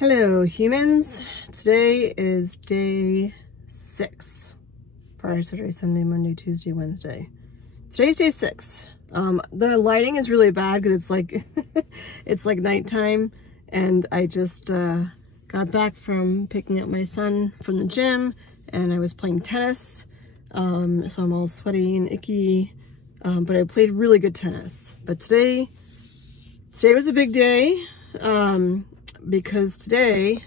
Hello humans, today is day 6. Friday, Saturday, Sunday, Monday, Tuesday, Wednesday. Today's day 6. The lighting is really bad because it's like it's like nighttime, and I just got back from picking up my son from the gym, and I was playing tennis, so I'm all sweaty and icky, but I played really good tennis. But today was a big day, because today,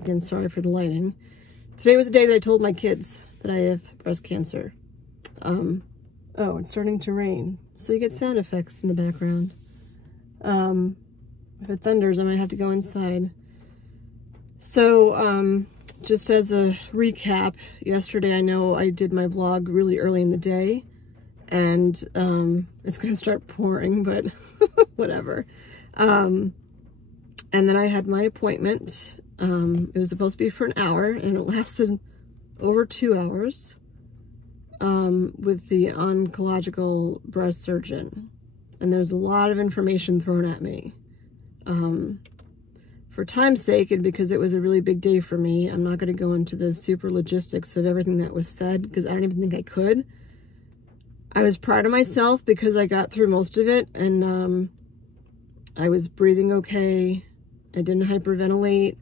again, sorry for the lighting, today was the day that I told my kids that I have breast cancer. Oh, it's starting to rain, so you get sound effects in the background. If it thunders, I might have to go inside. So, just as a recap, yesterday I know I did my vlog really early in the day, and it's gonna start pouring, but whatever. And then I had my appointment. It was supposed to be for an hour, and it lasted over 2 hours with the oncological breast surgeon. And there was a lot of information thrown at me. For time's sake, and because it was a really big day for me, I'm not going to go into the super logistics of everything that was said, because I don't even think I could. I was proud of myself because I got through most of it, and I was breathing okay. I didn't hyperventilate.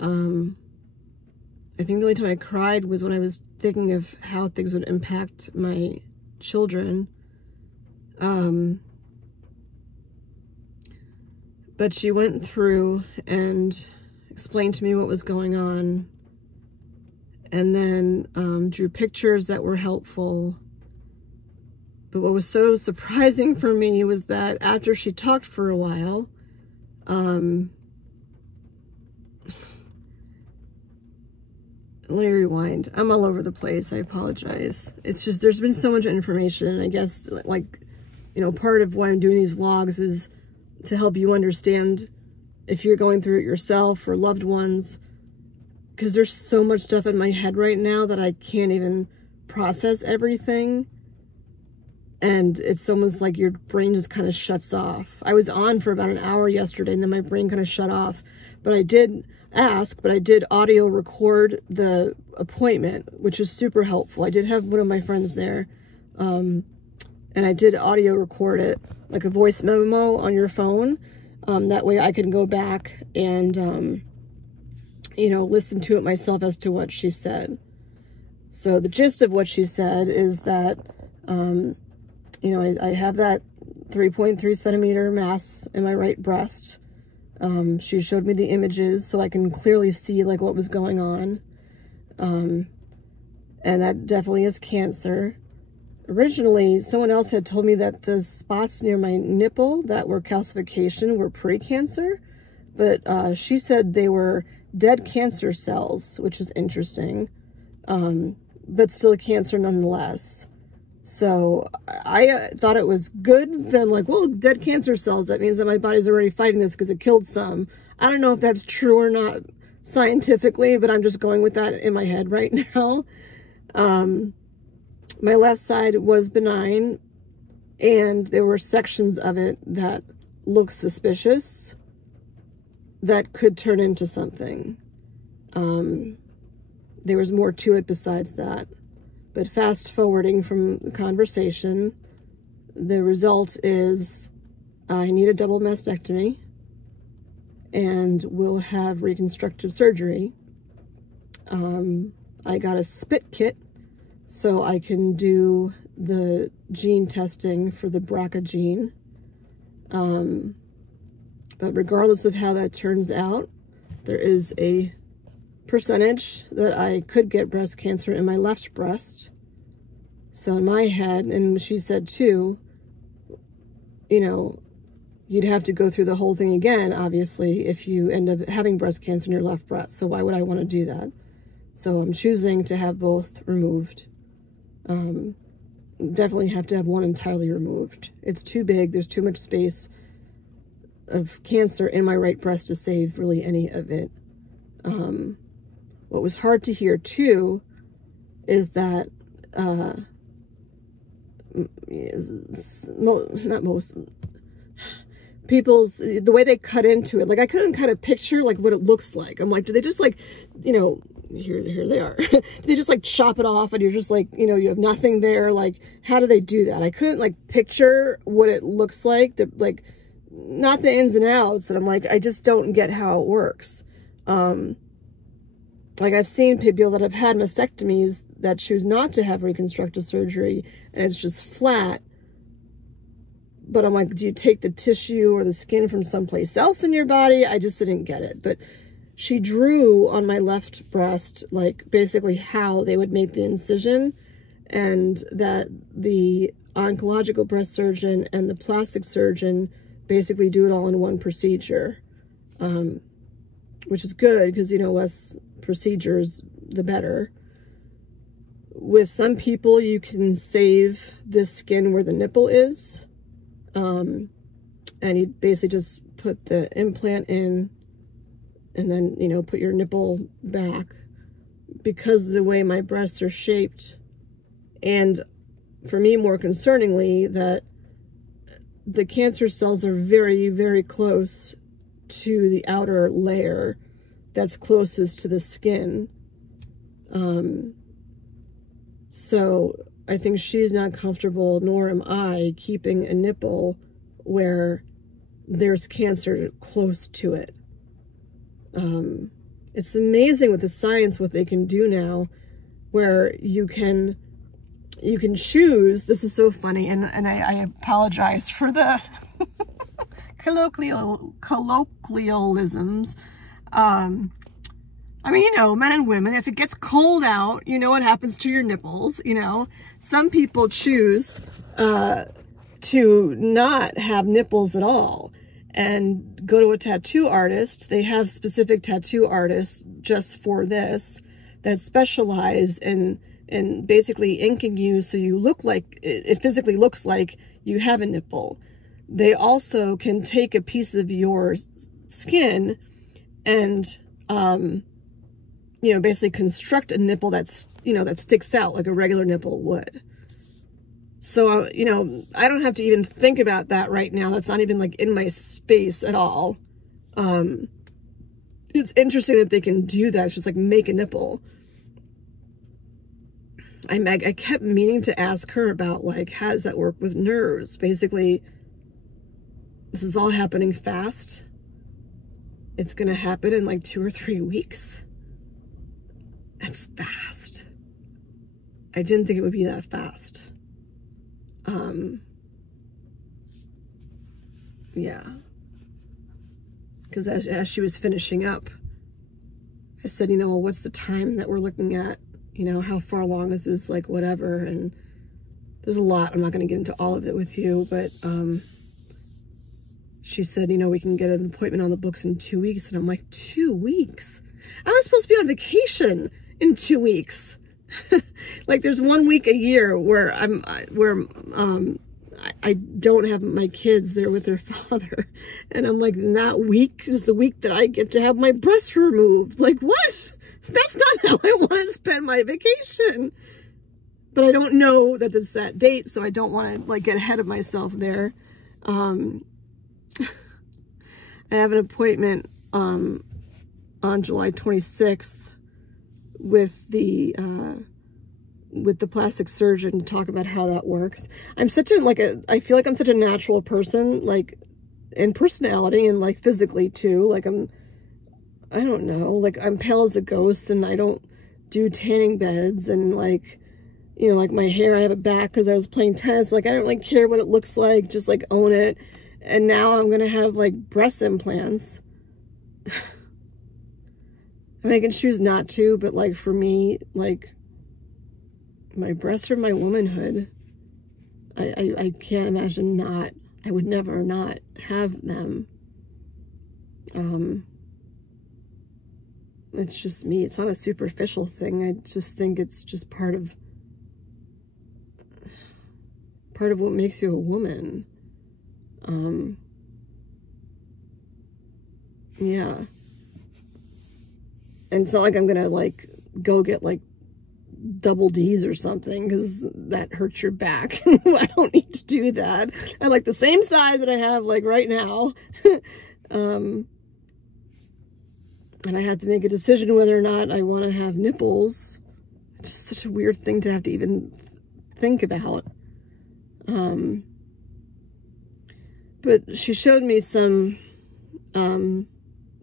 I think the only time I cried was when I was thinking of how things would impact my children. But she went through and explained to me what was going on, and then drew pictures that were helpful. But what was so surprising for me was that after she talked for a while, let me rewind. I'm all over the place. I apologize. It's just, there's been so much information, and I guess, like, you know, part of why I'm doing these vlogs is to help you understand if you're going through it yourself or loved ones, because there's so much stuff in my head right now that I can't even process everything, and it's almost like your brain just kind of shuts off. I was on for about an hour yesterday, and then my brain kind of shut off, but I did audio record the appointment, which is super helpful. I did have one of my friends there, and I did audio record it, like a voice memo on your phone. That way I can go back and, you know, listen to it myself as to what she said. So the gist of what she said is that, you know, I have that 3.3 centimeter mass in my right breast. She showed me the images so I can clearly see, like, what was going on. And that definitely is cancer. Originally, someone else had told me that the spots near my nipple that were calcification were pre-cancer, but she said they were dead cancer cells, which is interesting, but still cancer nonetheless. So I thought it was good. Then I'm like, well, dead cancer cells, that means that my body's already fighting this because it killed some. I don't know if that's true or not scientifically, but I'm just going with that in my head right now. My left side was benign, and there were sections of it that looked suspicious that could turn into something. There was more to it besides that. But fast forwarding from the conversation, the result is I need a double mastectomy and will have reconstructive surgery. I got a spit kit so I can do the gene testing for the BRCA gene. But regardless of how that turns out, there is a percentage that I could get breast cancer in my left breast. So in my head, and she said too, you know, you'd have to go through the whole thing again, obviously, if you end up having breast cancer in your left breast. So why would I want to do that? So I'm choosing to have both removed. Definitely have to have one entirely removed. It's too big. There's too much space of cancer in my right breast to save really any of it. What was hard to hear too is that the way they cut into it, like I couldn't kind of picture like what it looks like. I'm like, do they just like, you know, here they are. Do they just like chop it off and you're just like, you know, you have nothing there? Like, how do they do that? I couldn't like picture what it looks like, like not the ins and outs. And I'm like, I just don't get how it works. Like I've seen people that have had mastectomies that choose not to have reconstructive surgery and it's just flat. But I'm like, do you take the tissue or the skin from someplace else in your body? I just didn't get it. But she drew on my left breast, like basically how they would make the incision, and that the oncological breast surgeon and the plastic surgeon basically do it all in one procedure, which is good because, you know, less procedures, the better. With some people, you can save the skin where the nipple is. And you basically just put the implant in and then, you know, put your nipple back. Because of the way my breasts are shaped, and for me, more concerningly, that the cancer cells are very, very close to the outer layer that's closest to the skin. So I think she's not comfortable, nor am I, keeping a nipple where there's cancer close to it. It's amazing with the science what they can do now, where you can choose. This is so funny, and I apologize for the colloquialisms. I mean, you know, men and women, if it gets cold out, you know what happens to your nipples, you know. Some people choose to not have nipples at all and go to a tattoo artist. They have specific tattoo artists just for this that specialize in basically inking you so you look like, it physically looks like you have a nipple. They also can take a piece of your skin and, you know, basically construct a nipple that's, you know, that sticks out like a regular nipple would. So, you know, I don't have to even think about that right now. That's not even like in my space at all. It's interesting that they can do that. It's just like make a nipple. I kept meaning to ask her about like, how does that work with nerves? Basically, this is all happening fast. It's going to happen in like 2 or 3 weeks. That's fast. I didn't think it would be that fast. Yeah. Because as she was finishing up, I said, you know, well, what's the time that we're looking at? You know, how far along is this, like, whatever. And there's a lot. I'm not going to get into all of it with you, but she said, you know, we can get an appointment on the books in 2 weeks. And I'm like, 2 weeks? I was supposed to be on vacation in 2 weeks. Like, there's 1 week a year where I don't have my kids there with their father. And I'm like, that week is the week that I get to have my breasts removed. Like, what? That's not how I want to spend my vacation. But I don't know that it's that date, so I don't want to, like, get ahead of myself there. I have an appointment on July 26th with the plastic surgeon to talk about how that works. I'm such a, I feel like I'm such a natural person, like, in personality and, like, physically, too. Like, I don't know, like, I'm pale as a ghost, and I don't do tanning beds, and, like, you know, like, my hair, I have it back because I was playing tennis. Like, I don't, like, care what it looks like, just, like, own it. And now I'm gonna have, like, breast implants. I mean, I can choose not to, but, like, for me, like, my breasts are my womanhood. I can't imagine not. I would never not have them. It's just me. It's not a superficial thing. I just think it's just part of what makes you a woman. Yeah. And it's not like I'm gonna, like, go get, like, double D's or something, because that hurts your back. I don't need to do that. I like the same size that I have like right now. And I had to make a decision whether or not I want to have nipples. It's just such a weird thing to have to even think about. But she showed me some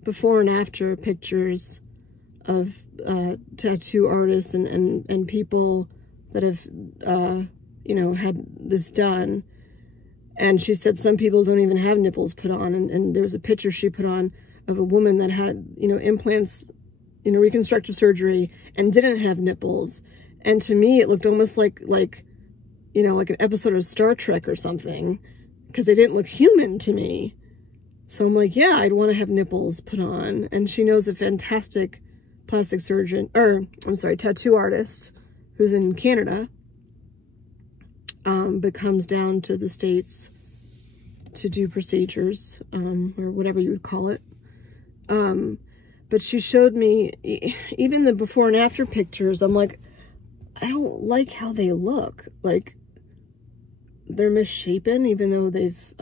before and after pictures of tattoo artists and people that have, you know, had this done. And she said some people don't even have nipples put on. And there was a picture she put on of a woman that had, you know, implants, you know, reconstructive surgery and didn't have nipples. And to me, it looked almost like, you know, like an episode of Star Trek or something, because they didn't look human to me. So I'm like, yeah, I'd want to have nipples put on. And she knows a fantastic plastic surgeon, or I'm sorry, tattoo artist who's in Canada, but comes down to the States to do procedures, or whatever you would call it. But she showed me even the before and after pictures. I'm like, I don't like how they look. Like, they're misshapen, even though they've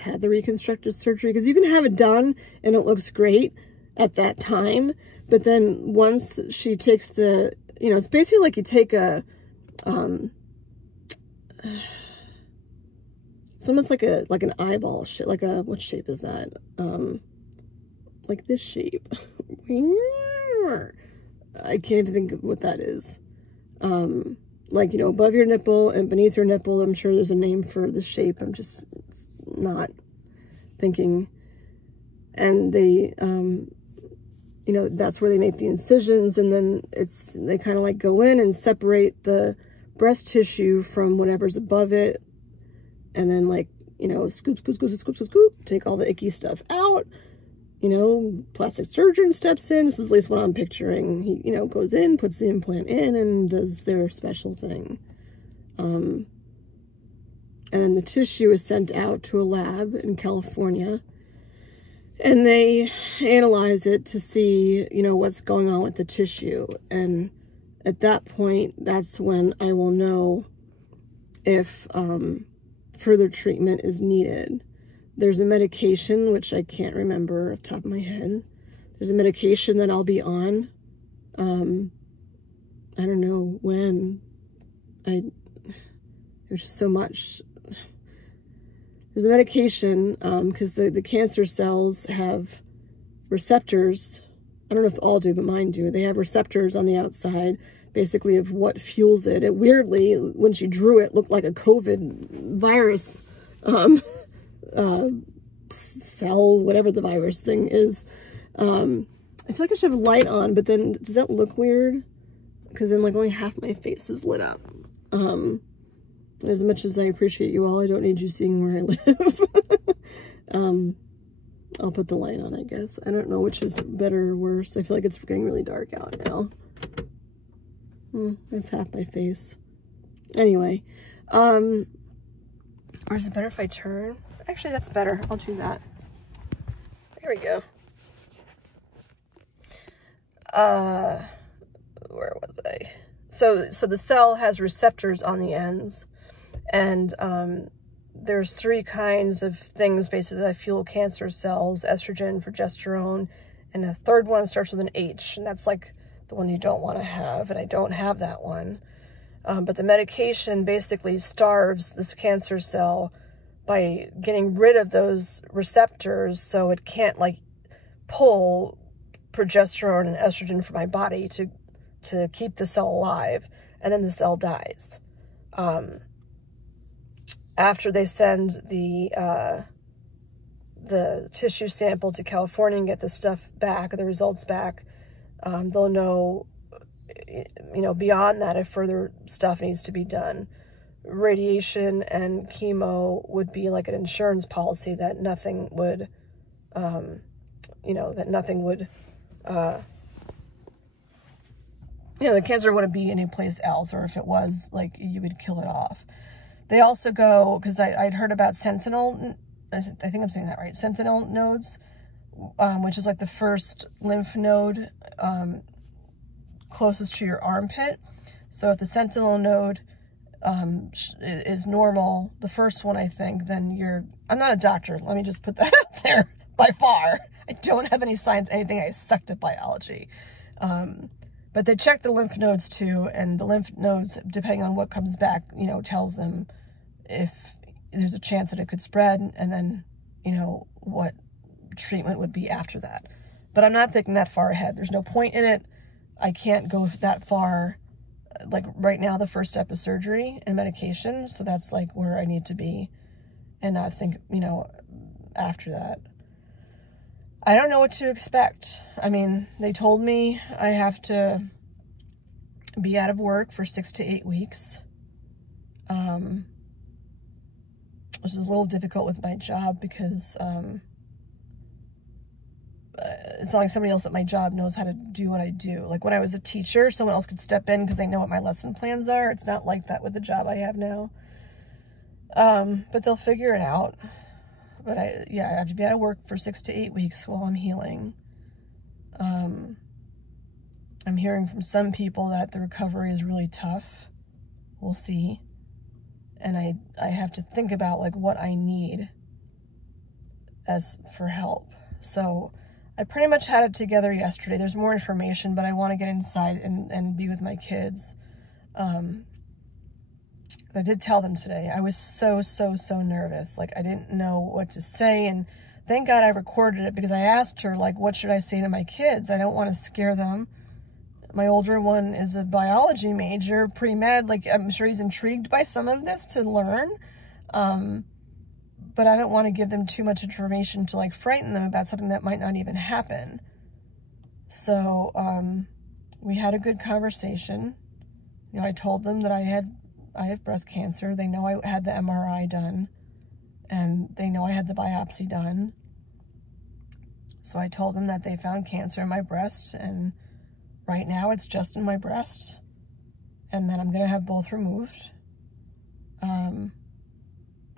had the reconstructive surgery, because you can have it done and it looks great at that time, but then once she takes the, you know, it's basically like you take a it's almost like an eyeball shape, like a, what shape is that, like this shape. I can't even think of what that is. Like, you know, above your nipple and beneath your nipple. I'm sure there's a name for the shape. I'm just not thinking. And they, you know, that's where they make the incisions, and then they kind of like go in and separate the breast tissue from whatever's above it. And then, like, you know, scoop, scoop, scoop, scoop, scoop, scoop, take all the icky stuff out. You know, plastic surgeon steps in. This is at least what I'm picturing. He, you know, goes in, puts the implant in, and does their special thing. And then the tissue is sent out to a lab in California, and they analyze it to see, you know, what's going on with the tissue. And at that point, that's when I will know if further treatment is needed. There's a medication, which I can't remember off the top of my head. There's a medication that I'll be on. I don't know when. There's just so much. There's a medication, because the cancer cells have receptors. I don't know if all do, but mine do. They have receptors on the outside, basically, of what fuels it. It weirdly, when she drew it, looked like a COVID virus cell, whatever the virus thing is. I feel like I should have a light on, but then does that look weird? Because then, like, only half my face is lit up. As much as I appreciate you all, I don't need you seeing where I live. I'll put the light on, I guess. I don't know which is better or worse. I feel like it's getting really dark out now. That's half my face. Anyway, or is it better if I turn? Actually, that's better. I'll do that. Here we go. Where was I? So the cell has receptors on the ends, and there's 3 kinds of things basically that fuel cancer cells: estrogen, progesterone, and a third one starts with an H, and that's like the one you don't want to have, and I don't have that one. But the medication basically starves this cancer cell by getting rid of those receptors, so it can't, like, pull progesterone and estrogen from my body to keep the cell alive, and then the cell dies. After they send the tissue sample to California and get the stuff back, the results back, they'll know, you know, beyond that, if further stuff needs to be done. Radiation and chemo would be like an insurance policy that nothing would, you know, that nothing would, you know, the cancer wouldn't be any place else, or if it was, like, you would kill it off. They also go, because I'd heard about sentinel, I think I'm saying that right, sentinel nodes, which is like the first lymph node closest to your armpit. So if the sentinel node is normal, the first one, I think, then I'm not a doctor. Let me just put that out there. By far, I don't have any science, anything. I sucked at biology. But they check the lymph nodes too, and the lymph nodes, depending on what comes back, you know, tells them if there's a chance that it could spread, and then, you know, what treatment would be after that. But I'm not thinking that far ahead. There's no point in it. I can't go that far. Like right now, the first step is surgery and medication. So that's like where I need to be, and not think, you know, after that. I don't know what to expect. I mean, they told me I have to be out of work for 6 to 8 weeks. Which is a little difficult with my job because it's not like somebody else at my job knows how to do what I do. Like when I was a teacher, someone else could step in because they know what my lesson plans are. It's not like that with the job I have now. But they'll figure it out. But I have to be out of work for 6 to 8 weeks while I'm healing. I'm hearing from some people that the recovery is really tough. We'll see. And I have to think about like what I need as for help. So I pretty much had it together yesterday. There's more information, but I want to get inside and be with my kids. I did tell them today. I was so nervous. Like I didn't know what to say, and thank God I recorded it because I asked her, like, what should I say to my kids? I don't want to scare them. My older one is a biology major, pre-med. Like, I'm sure he's intrigued by some of this to learn. But I don't want to give them too much information to, like, frighten them about something that might not even happen. So, we had a good conversation. You know, I told them that I have breast cancer. They know I had the MRI done, and they know I had the biopsy done. So I told them that they found cancer in my breast, and right now it's just in my breast, and then I'm going to have both removed.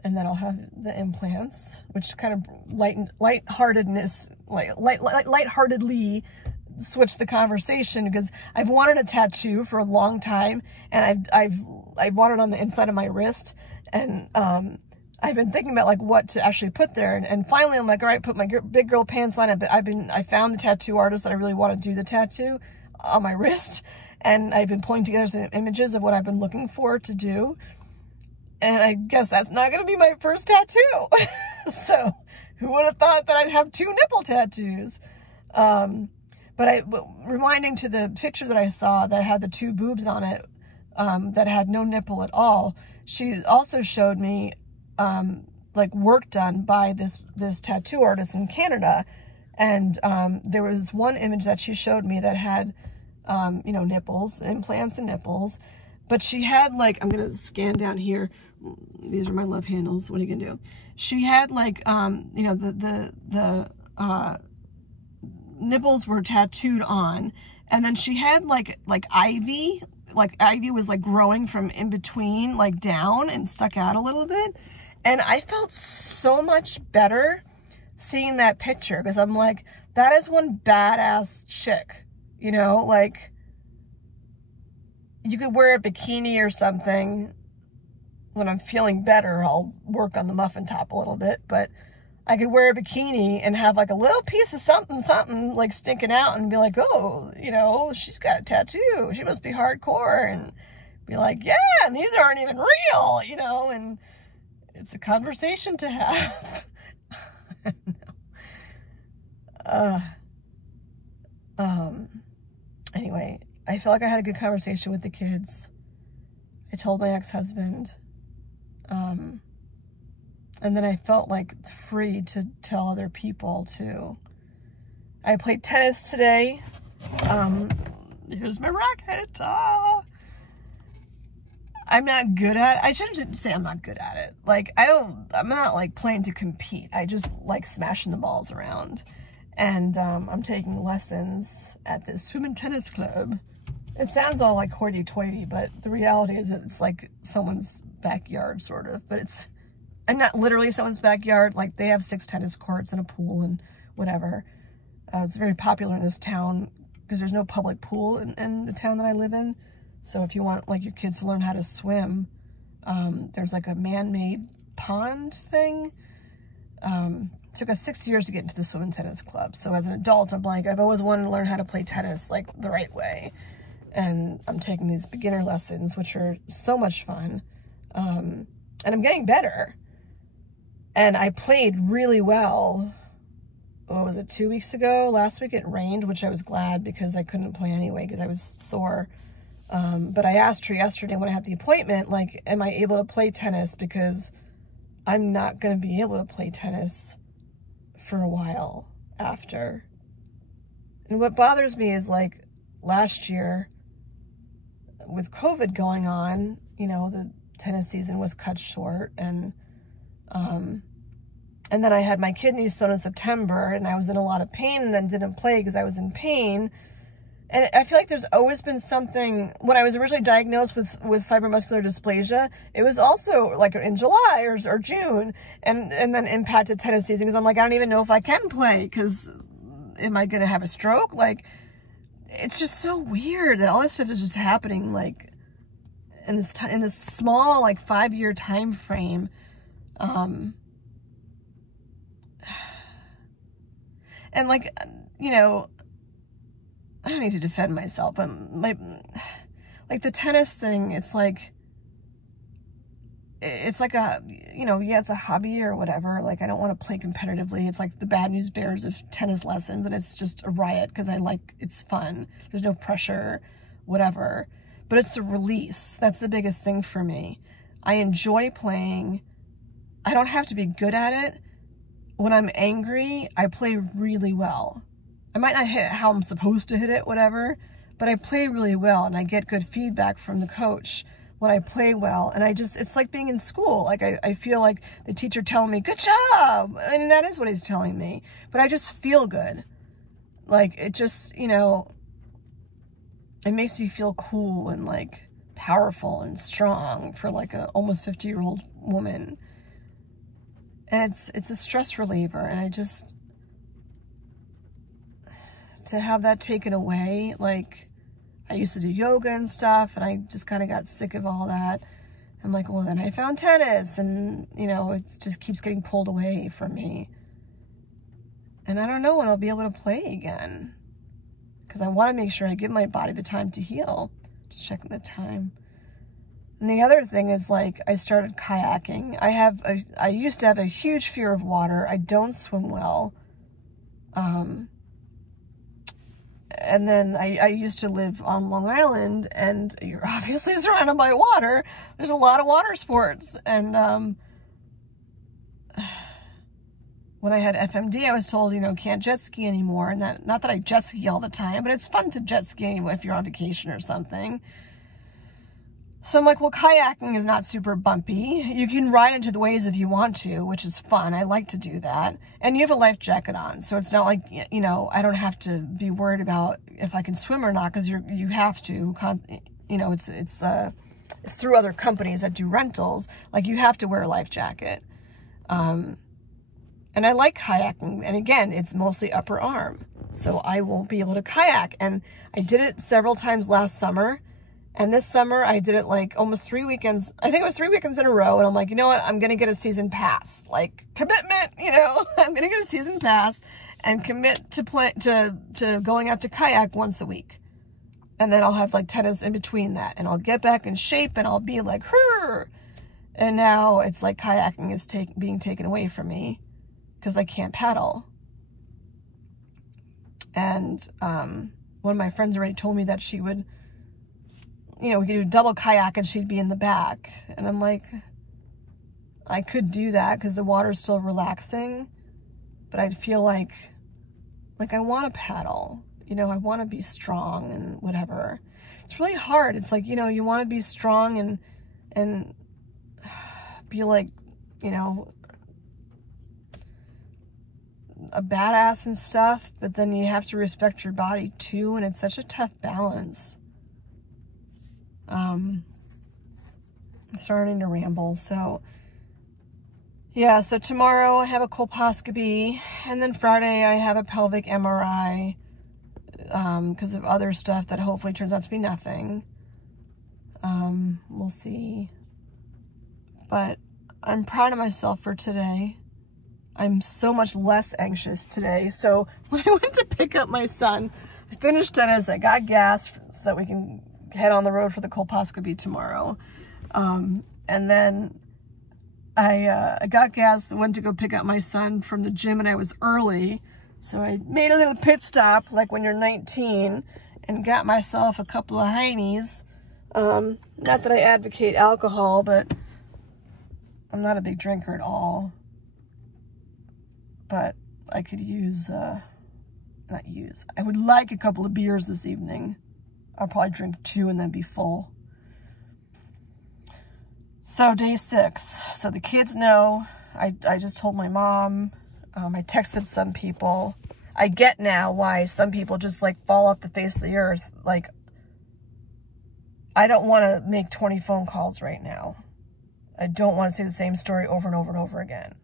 And then I'll have the implants, which kind of lightheartedly switched the conversation, because I've wanted a tattoo for a long time, and I've wanted it on the inside of my wrist, and I've been thinking about like what to actually put there, and finally I'm like, all right, put my big girl pants on. I found the tattoo artist that I really want to do the tattoo on my wrist, and I've been pulling together some images of what I've been looking for to do, and I guess that's not going to be my first tattoo. So who would have thought that I'd have 2 nipple tattoos? But reminding to the picture that I saw that had the 2 boobs on it, that had no nipple at all, she also showed me like work done by this tattoo artist in Canada. And there was one image that she showed me that had, you know, nipples, implants and nipples. But she had, like, I'm going to scan down here. These are my love handles. What are you going to do? She had, like, you know, the nipples were tattooed on. And then she had, like ivy. Like, ivy was, like, growing from in between, like, down and stuck out a little bit. And I felt so much better seeing that picture, because I'm like, that is one badass chick, you know, like, you could wear a bikini or something. When I'm feeling better, I'll work on the muffin top a little bit, but I could wear a bikini and have like a little piece of something like sticking out and be like, oh, you know, she's got a tattoo, she must be hardcore, and be like, yeah, and these aren't even real, you know, and it's a conversation to have. Anyway, I felt like I had a good conversation with the kids. I told my ex-husband, and then I felt like free to tell other people too. I played tennis today. Here's my racket. I'm not good at it. I shouldn't say I'm not good at it. Like, I'm not like playing to compete. I just like smashing the balls around. And I'm taking lessons at this swim tennis club. It sounds all like hoity-toity, but the reality is it's like someone's backyard, sort of. But it's not literally someone's backyard. Like, they have 6 tennis courts and a pool and whatever. It's very popular in this town. because there's no public pool in the town that I live in. So if you want like your kids to learn how to swim, there's like a man-made pond thing. It took us 6 years to get into the swim and tennis club. So as an adult, I'm like, I've always wanted to learn how to play tennis like the right way. And I'm taking these beginner lessons, which are so much fun. And I'm getting better. And I played really well. What was it, 2 weeks ago? Last week it rained, which I was glad because I couldn't play anyway because I was sore. But I asked her yesterday when I had the appointment, like, am I able to play tennis? Because I'm not going to be able to play tennis for a while after. And what bothers me is, like, last year, with COVID going on, you know, the tennis season was cut short, and then I had my kidney stone in September, and I was in a lot of pain, and then didn't play because I was in pain. And I feel like there's always been something. When I was originally diagnosed with fibromuscular dysplasia, it was also like in July or June, and then impacted tennis season because I'm like, I don't even know if I can play because am I going to have a stroke? Like, it's just so weird that all this stuff is just happening like in this small like 5-year time frame. And like, you know, I don't need to defend myself, but like the tennis thing, it's like a, you know, yeah, it's a hobby or whatever. Like, I don't want to play competitively. It's like the Bad News Bears of tennis lessons, and it's just a riot because it's fun. There's no pressure, whatever. But it's a release. That's the biggest thing for me. I enjoy playing. I don't have to be good at it. When I'm angry, I play really well. I might not hit it how I'm supposed to hit it, whatever, but I play really well, and I get good feedback from the coach when I play well. And it's like being in school. Like, I feel like the teacher telling me, good job. And that is what he's telling me. But I just feel good. Like, it just, you know, it makes me feel cool and like powerful and strong for like a almost 50-year-old woman. And it's a stress reliever. And I just, to have that taken away, like, I used to do yoga and stuff, and I just kind of got sick of all that. I'm like, well, then I found tennis, and, you know, it just keeps getting pulled away from me. And I don't know when I'll be able to play again, because I want to make sure I give my body the time to heal. Just checking the time. And the other thing is, like, I started kayaking. I used to have a huge fear of water. I don't swim well. And then I used to live on Long Island, and you're obviously surrounded by water. There's a lot of water sports. And when I had FMD, I was told, you know, can't jet ski anymore. And not that I jet ski all the time, but it's fun to jet ski if you're on vacation or something. So I'm like, well, kayaking is not super bumpy. You can ride into the waves if you want to, which is fun. I like to do that. And you have a life jacket on, so it's not like, you know, I don't have to be worried about if I can swim or not, because you have to. You know, it's through other companies that do rentals. Like, you have to wear a life jacket. And I like kayaking. And again, it's mostly upper arm, so I won't be able to kayak. And I did it several times last summer. And this summer, I did it like almost 3 weekends. I think it was 3 weekends in a row. And I'm like, you know what? I'm going to get a season pass. Like, commitment, you know. I'm going to get a season pass and commit to going out to kayak once a week. And then I'll have like tennis in between that. And I'll get back in shape, and I'll be like, her. And now it's like kayaking is being taken away from me because I can't paddle. And one of my friends already told me that she would, you know, we could do double kayak and she'd be in the back. And I'm like, I could do that because the water's still relaxing, but I'd feel like I want to paddle, you know, I want to be strong and whatever. It's really hard. It's like, you know, you want to be strong and be like, you know, a badass and stuff, but then you have to respect your body too. And it's such a tough balance. I'm starting to ramble. So yeah, so tomorrow I have a colposcopy, and then Friday I have a pelvic MRI. because of other stuff that hopefully turns out to be nothing. We'll see. But I'm proud of myself for today. I'm so much less anxious today. So when I went to pick up my son, I finished tennis, I got gas so that we can head on the road for the colposcopy tomorrow. And then I got gas, went to go pick up my son from the gym, and I was early. So I made a little pit stop, like when you're 19, and got myself a couple of heinies. Not that I advocate alcohol, but I'm not a big drinker at all. But I could use, I would like a couple of beers this evening. I'll probably drink 2 and then be full. So day 6. So the kids know. I just told my mom. I texted some people. I get now why some people just like fall off the face of the earth. Like, I don't want to make 20 phone calls right now. I don't want to say the same story over and over and over again.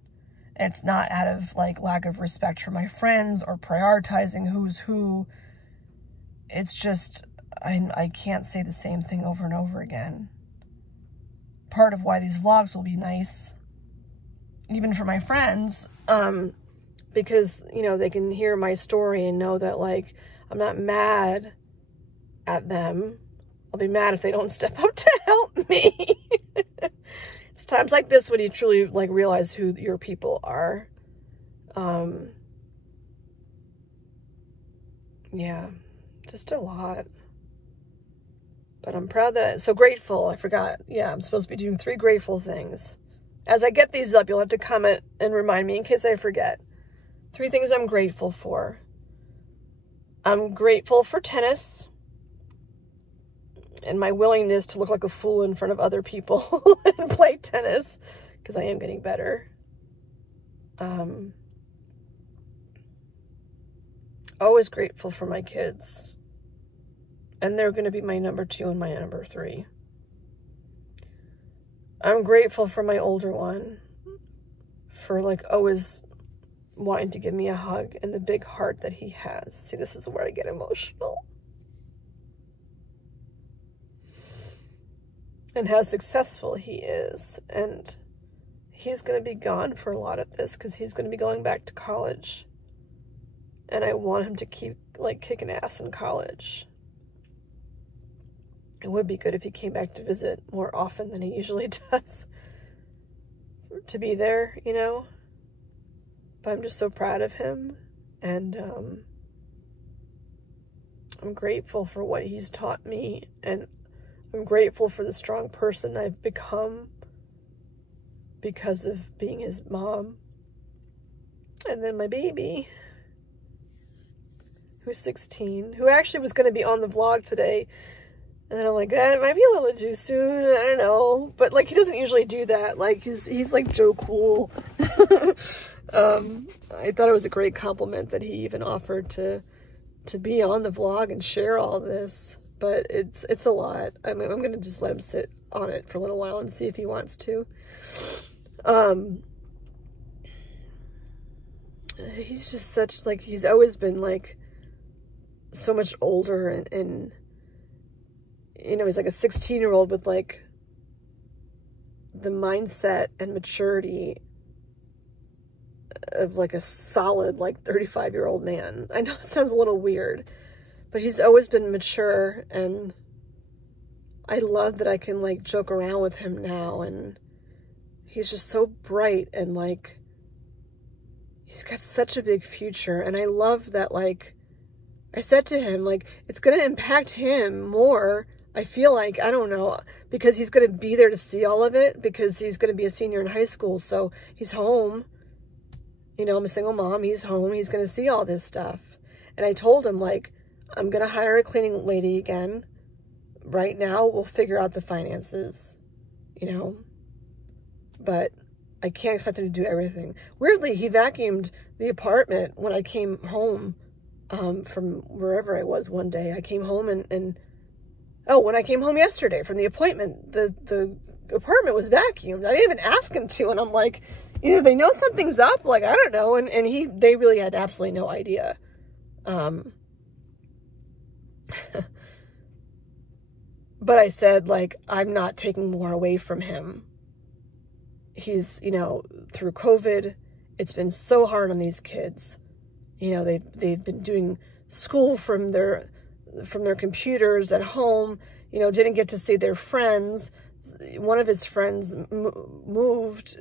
It's not out of like lack of respect for my friends or prioritizing who's who. It's just, I can't say the same thing over and over again. Part of why these vlogs will be nice, even for my friends, because, you know, they can hear my story and know that, like, I'm not mad at them. I'll be mad if they don't step up to help me. It's times like this when you truly, like, realize who your people are. Yeah, just a lot. But I'm proud that, so grateful, I forgot. Yeah, I'm supposed to be doing 3 grateful things. As I get these up, you'll have to comment and remind me in case I forget. 3 things I'm grateful for. I'm grateful for tennis and my willingness to look like a fool in front of other people and play tennis, because I am getting better. Always grateful for my kids. And they're going to be my number 2 and my number 3. I'm grateful for my older one, for like always wanting to give me a hug and the big heart that he has. See, this is where I get emotional. And how successful he is. And he's going to be gone for a lot of this because he's going to be going back to college. And I want him to keep like kicking ass in college. It would be good if he came back to visit more often than he usually does. To be there, you know. But I'm just so proud of him. And I'm grateful for what he's taught me. And I'm grateful for the strong person I've become because of being his mom. And then my baby, who's 16, who actually was going to be on the vlog today. And then I'm like, it might be a little too soon. I don't know. But, like, he doesn't usually do that. Like, he's like Joe Cool. I thought it was a great compliment that he even offered to be on the vlog and share all this. But it's a lot. I mean, I'm going to just let him sit on it for a little while and see if he wants to. He's just such, like, he's always been, like, so much older and you know, he's like a 16-year-old with like the mindset and maturity of like a solid like 35-year-old man. I know it sounds a little weird, but he's always been mature, and I love that I can like joke around with him now, and he's just so bright, and like he's got such a big future. And I love that, like, I said to him, like, it's going to impact him more, I feel like, I don't know, because he's going to be there to see all of it, because he's going to be a senior in high school, so he's home. You know, I'm a single mom, he's home, he's going to see all this stuff. And I told him, like, I'm going to hire a cleaning lady again. Right now, we'll figure out the finances, you know, but I can't expect him to do everything. Weirdly, he vacuumed the apartment when I came home from wherever I was one day. I came home and oh, when I came home yesterday from the appointment, the apartment was vacuumed. I didn't even ask him to, and I'm like, either they know something's up, like, I don't know, and they really had absolutely no idea. But I said, like, I'm not taking more away from him. He's, you know, through COVID, it's been so hard on these kids. You know, they've been doing school from their computers at home, you know, didn't get to see their friends. One of his friends moved.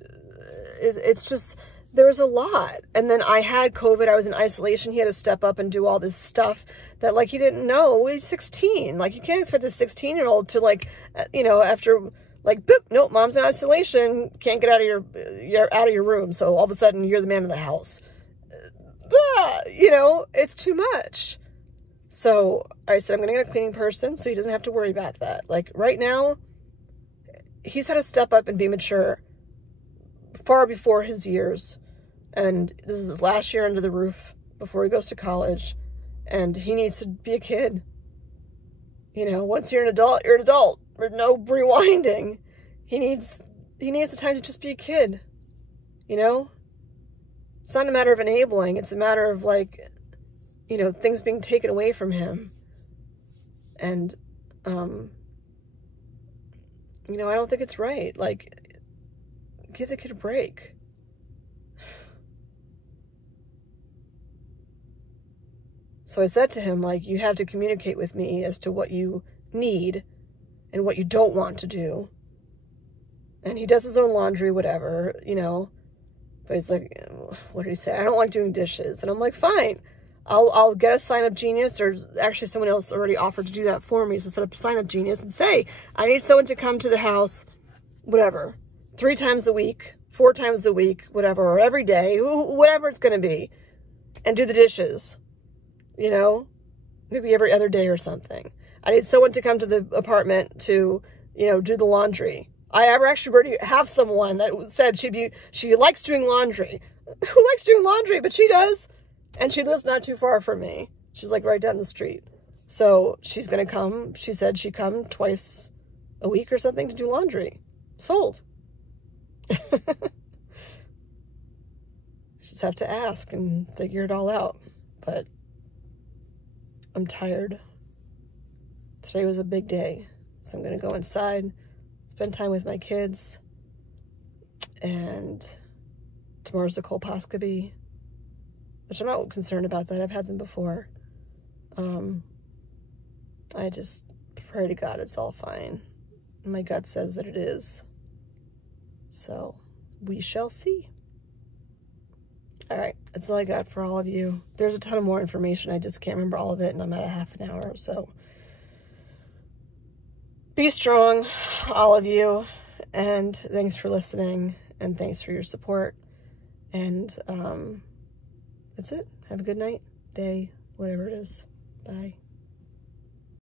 It's just, there's a lot. And then I had COVID. I was in isolation. He had to step up and do all this stuff that, like, he didn't know. He's 16. Like, you can't expect a 16-year-old to, like, you know, after, like, boop, nope, mom's in isolation, can't get out of your room. So all of a sudden you're the man of the house. You know, it's too much. So I said, I'm going to get a cleaning person so he doesn't have to worry about that. Like, right now, he's had to step up and be mature far before his years. And this is his last year under the roof before he goes to college. And he needs to be a kid. You know, once you're an adult, you're an adult. There's no rewinding. He needs the time to just be a kid. You know? It's not a matter of enabling. It's a matter of, like, you know, things being taken away from him. And, you know, I don't think it's right. Like, give the kid a break. So I said to him, like, you have to communicate with me as to what you need and what you don't want to do. And he does his own laundry, whatever, you know. But he's like, what did he say? I don't like doing dishes. And I'm like, fine. I'll get a sign-up genius, or actually someone else already offered to do that for me. So set up a sign-up genius and say, I need someone to come to the house, whatever, 3 times a week, 4 times a week, whatever, or every day, whatever it's going to be, and do the dishes. You know, maybe every other day or something. I need someone to come to the apartment to, you know, do the laundry. I actually already have someone that said she likes doing laundry. Who likes doing laundry? But she does. And she lives not too far from me. She's like right down the street. So she's going to come. She said she'd come twice a week or something to do laundry. Sold. Just have to ask and figure it all out. But I'm tired. Today was a big day. So I'm going to go inside, spend time with my kids. And tomorrow's a colposcopy, which I'm not concerned about that. I've had them before. I just pray to God it's all fine. My gut says that it is. So we shall see. All right, that's all I got for all of you. There's a ton of more information. I just can't remember all of it, and I'm at a half an hour. So be strong, all of you, and thanks for listening, and thanks for your support. And that's it. Have a good night, day, whatever it is. Bye.